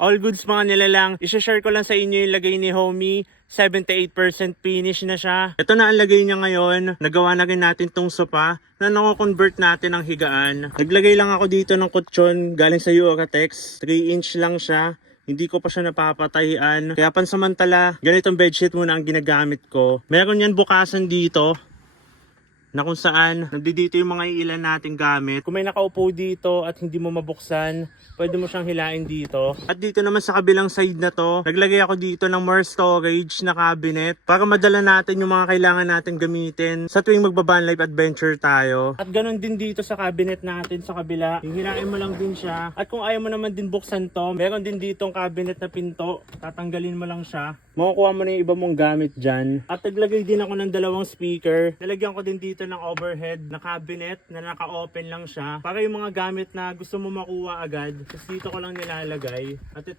All goods mga nilalang. I-share ko lang sa inyo yung lagay ni homie. 78% finish na siya. Ito na ang lagay niya ngayon. Nagawa na rin natin tong sopa na nako-convert natin ng higaan. Naglagay lang ako dito ng kutsyon galing sa Uratex. 3-inch lang siya. Hindi ko pa siya napapatahian. Kaya pansamantala, ganitong bedsheet muna ang ginagamit ko. Meron yan bukasan dito na kung saan nandito yung mga ilan nating gamit. Kung may nakaupo dito at hindi mo mabuksan, pwede mo siyang hilain dito. At dito naman sa kabilang side na to, naglagay ako dito ng more storage na cabinet para madala natin yung mga kailangan natin gamitin sa tuwing magbaban life adventure tayo. At ganun din dito sa cabinet natin sa kabila, hihilain mo lang din siya. At kung ayaw mo naman din buksan to, meron din ditong cabinet na pinto, tatanggalin mo lang siya. Makukuha mo na yung iba mong gamit dyan. At naglagay din ako ng 2 speaker. Nalagyan ko din dito ng overhead na cabinet na naka-open lang siya para yung mga gamit na gusto mo makuha agad, tapos dito ko lang nilalagay. At ito